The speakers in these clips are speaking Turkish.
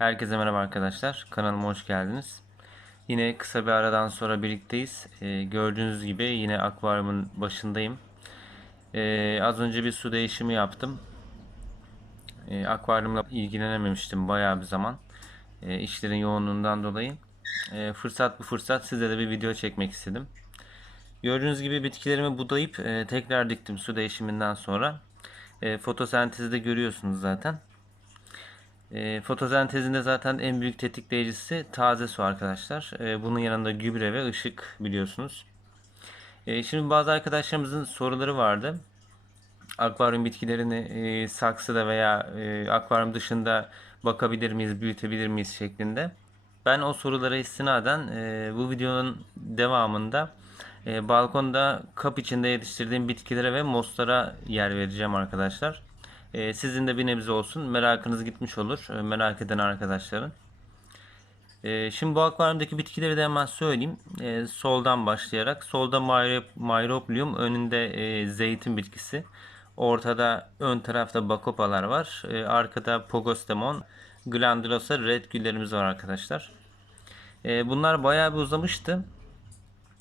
Herkese merhaba arkadaşlar. Kanalıma hoş geldiniz. Yine kısa bir aradan sonra birlikteyiz. Ee, gördüğünüz gibi yine akvaryumun başındayım. Ee, az önce bir su değişimi yaptım. Ee, akvaryumla ilgilenememiştim bayağı bir zaman. Ee, işlerin yoğunluğundan dolayı. Ee, fırsat bu fırsat size de bir video çekmek istedim. Gördüğünüz gibi bitkilerimi budayıp e, tekrar diktim su değişiminden sonra. E, fotosentezde görüyorsunuz zaten. E, fotosentezinde zaten en büyük tetikleyicisi taze su arkadaşlar. E, bunun yanında gübre ve ışık biliyorsunuz. E, şimdi bazı arkadaşlarımızın soruları vardı. Akvaryum bitkilerini e, saksıda veya e, akvaryum dışında bakabilir miyiz, büyütebilir miyiz şeklinde. Ben o sorulara istinaden e, bu videonun devamında e, balkonda kap içinde yetiştirdiğim bitkilere ve moslara yer vereceğim arkadaşlar. E, sizin de bir nebze olsun merakınız gitmiş olur e, merak eden arkadaşların. E, şimdi bu akvaryumdaki bitkileri de hemen söyleyeyim. E, soldan başlayarak. Solda Myro- Myroplium, önünde e, zeytin bitkisi. Ortada ön tarafta bakopalar var. E, arkada Pogostemon, Glandulosa red güllerimiz var arkadaşlar. E, bunlar bayağı bir uzamıştı.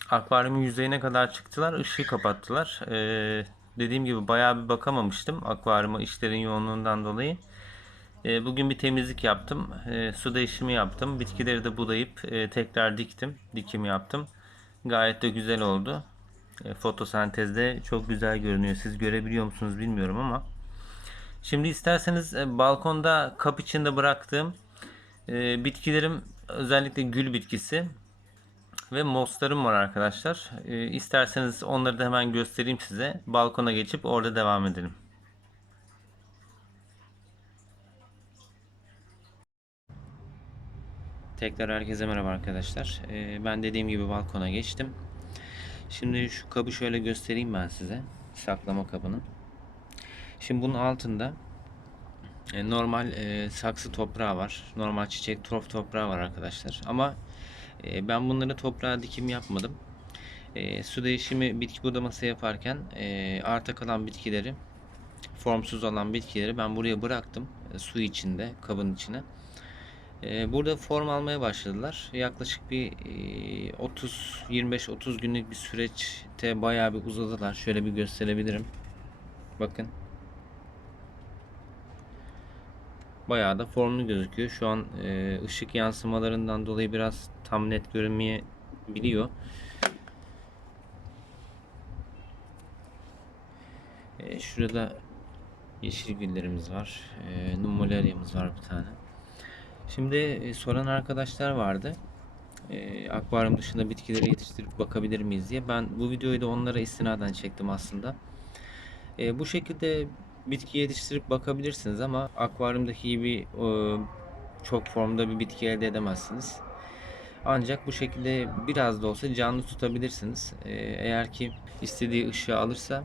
Akvaryumun yüzeyine kadar çıktılar. ışığı kapattılar. Ee, dediğim gibi bayağı bir bakamamıştım akvaryuma işlerin yoğunluğundan dolayı. Ee, bugün bir temizlik yaptım. Ee, su değişimi yaptım. Bitkileri de budayıp e, tekrar diktim. Dikim yaptım. Gayet de güzel oldu. E, fotosentezde çok güzel görünüyor. Siz görebiliyor musunuz bilmiyorum ama. Şimdi isterseniz e, balkonda kap içinde bıraktığım e, bitkilerim özellikle gül bitkisi ve moslarım var arkadaşlar. Ee, isterseniz onları da hemen göstereyim size. Balkona geçip orada devam edelim. Tekrar herkese merhaba arkadaşlar. Ee, ben dediğim gibi balkona geçtim. Şimdi şu kabı şöyle göstereyim ben size. Saklama kabını. Şimdi bunun altında e, normal e, saksı toprağı var. Normal çiçek trof toprağı var arkadaşlar. Ama e, ben bunları toprağa dikim yapmadım. E, su değişimi bitki budaması yaparken e, arta kalan bitkileri formsuz olan bitkileri ben buraya bıraktım. E, su içinde, kabın içine. E, burada form almaya başladılar. Yaklaşık bir e, 30 25-30 günlük bir süreçte bayağı bir uzadılar. Şöyle bir gösterebilirim. Bakın. Bayağı da formlu gözüküyor. Şu an e, ışık yansımalarından dolayı biraz tam net görünmeyebiliyor. E, şurada yeşil güllerimiz var. E, numolaryamız var bir tane. Şimdi e, soran arkadaşlar vardı. E, akvaryum dışında bitkileri yetiştirip bakabilir miyiz diye. Ben bu videoyu da onlara istinaden çektim aslında. E, bu şekilde bitki yetiştirip bakabilirsiniz ama akvaryumdaki gibi e, çok formda bir bitki elde edemezsiniz. Ancak bu şekilde biraz da olsa canlı tutabilirsiniz. E, eğer ki istediği ışığı alırsa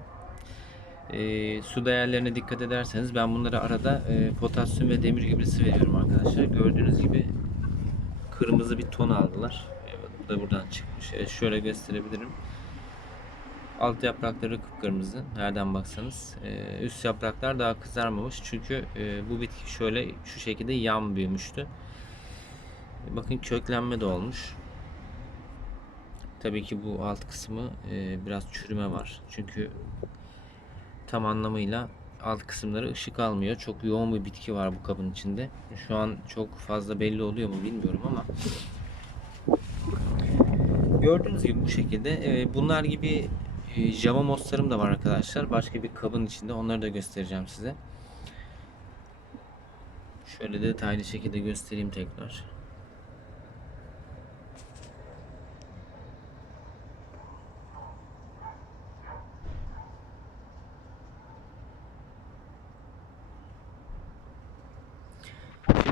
e, su değerlerine dikkat ederseniz ben bunlara arada potasyum ve demir gübresi veriyorum arkadaşlar. Gördüğünüz gibi kırmızı bir ton aldılar. Bu da buradan çıkmış. Şöyle gösterebilirim. Alt yaprakları kıpkırmızı. Nereden baksanız. Ee, üst yapraklar daha kızarmamış. Çünkü e, bu bitki şöyle şu şekilde yan büyümüştü. Bakın köklenme de olmuş. Tabii ki bu alt kısmı e, biraz çürüme var. Çünkü tam anlamıyla alt kısımları ışık almıyor. Çok yoğun bir bitki var bu kabın içinde. Şu an çok fazla belli oluyor mu bilmiyorum ama gördüğünüz gibi bu şekilde. E, bunlar gibi e, Java moslarım da var arkadaşlar. Başka bir kabın içinde. Onları da göstereceğim size. Şöyle detaylı şekilde göstereyim tekrar.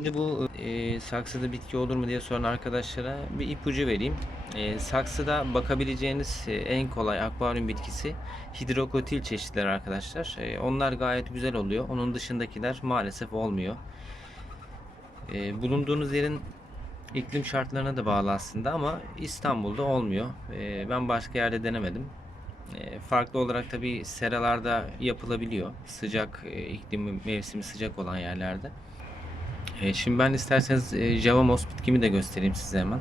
Şimdi bu e, saksıda bitki olur mu diye soran arkadaşlara bir ipucu vereyim. E, saksıda bakabileceğiniz e, en kolay akvaryum bitkisi hidrokotil çeşitleri arkadaşlar. E, onlar gayet güzel oluyor. Onun dışındakiler maalesef olmuyor. E, bulunduğunuz yerin iklim şartlarına da bağlı aslında ama İstanbul'da olmuyor. E, ben başka yerde denemedim. E, farklı olarak tabi seralarda yapılabiliyor. Sıcak e, iklimi mevsimi sıcak olan yerlerde. E, şimdi ben isterseniz e, Java Moss bitkimi de göstereyim size hemen.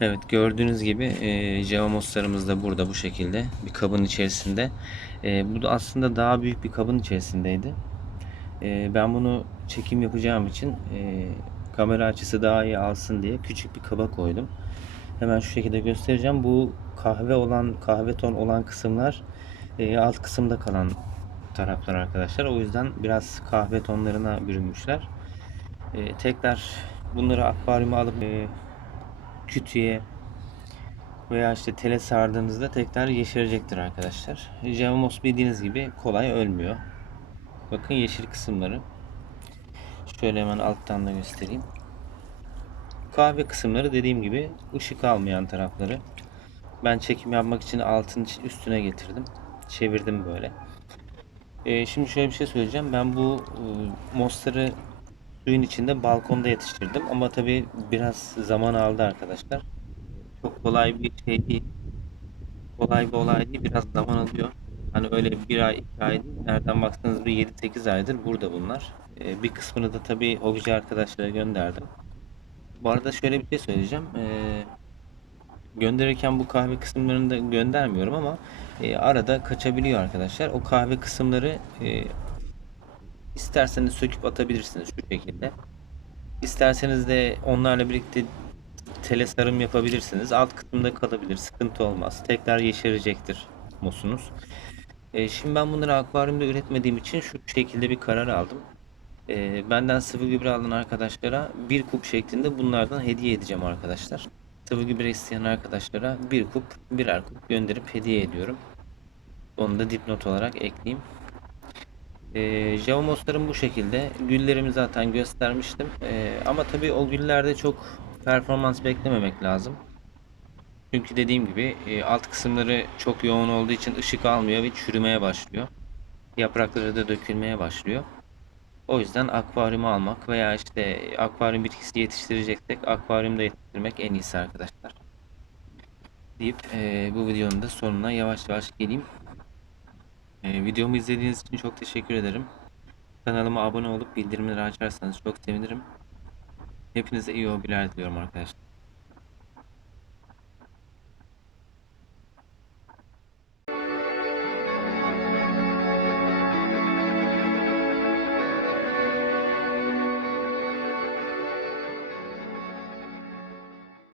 Evet gördüğünüz gibi e, Java Moss'larımız da burada bu şekilde bir kabın içerisinde. E, bu da aslında daha büyük bir kabın içerisindeydi. E, ben bunu çekim yapacağım için e, kamera açısı daha iyi alsın diye küçük bir kaba koydum. Hemen şu şekilde göstereceğim. Bu kahve olan kahve ton olan kısımlar e, alt kısımda kalan taraflar arkadaşlar. O yüzden biraz kahve tonlarına bürünmüşler. E, tekrar bunları akvaryuma alıp e, kütüye veya işte tele sardığınızda tekrar yeşerecektir arkadaşlar. Javamos bildiğiniz gibi kolay ölmüyor. Bakın yeşil kısımları. Şöyle hemen alttan da göstereyim. Kahve kısımları dediğim gibi ışık almayan tarafları. Ben çekim yapmak için altın üstüne getirdim. Çevirdim böyle. Ee, şimdi şöyle bir şey söyleyeceğim. Ben bu e, mosları suyun içinde balkonda yetiştirdim. Ama tabii biraz zaman aldı arkadaşlar. Çok kolay bir şey değil. Kolay bir olay değil. Biraz zaman alıyor. Hani öyle bir ay, iki ay değil. Nereden baksanız bir 7-8 aydır burada bunlar. Ee, bir kısmını da tabii hobici arkadaşlara gönderdim. Bu arada şöyle bir şey söyleyeceğim. Ee, gönderirken bu kahve kısımlarını da göndermiyorum ama e, arada kaçabiliyor arkadaşlar. O kahve kısımları e, isterseniz söküp atabilirsiniz şu şekilde. İsterseniz de onlarla birlikte tele sarım yapabilirsiniz. Alt kısımda kalabilir. Sıkıntı olmaz. Tekrar yeşerecektir musunuz. E, şimdi ben bunları akvaryumda üretmediğim için şu şekilde bir karar aldım. E, benden sıvı gübre alan arkadaşlara bir kup şeklinde bunlardan hediye edeceğim arkadaşlar. Sıvı gübre isteyen arkadaşlara bir kup, birer kup gönderip hediye ediyorum. Onu da dipnot olarak ekleyeyim. E, Javamoslarım bu şekilde. Güllerimi zaten göstermiştim. E, ama tabii o güllerde çok performans beklememek lazım. Çünkü dediğim gibi e, alt kısımları çok yoğun olduğu için ışık almıyor ve çürümeye başlıyor. Yaprakları da dökülmeye başlıyor. O yüzden akvaryuma almak veya işte akvaryum bitkisi yetiştireceksek akvaryumda yetiştirmek en iyisi arkadaşlar. Deyip e, bu videonun da sonuna yavaş yavaş geleyim. E, videomu izlediğiniz için çok teşekkür ederim. Kanalıma abone olup bildirimleri açarsanız çok sevinirim. Hepinize iyi hobiler diliyorum arkadaşlar.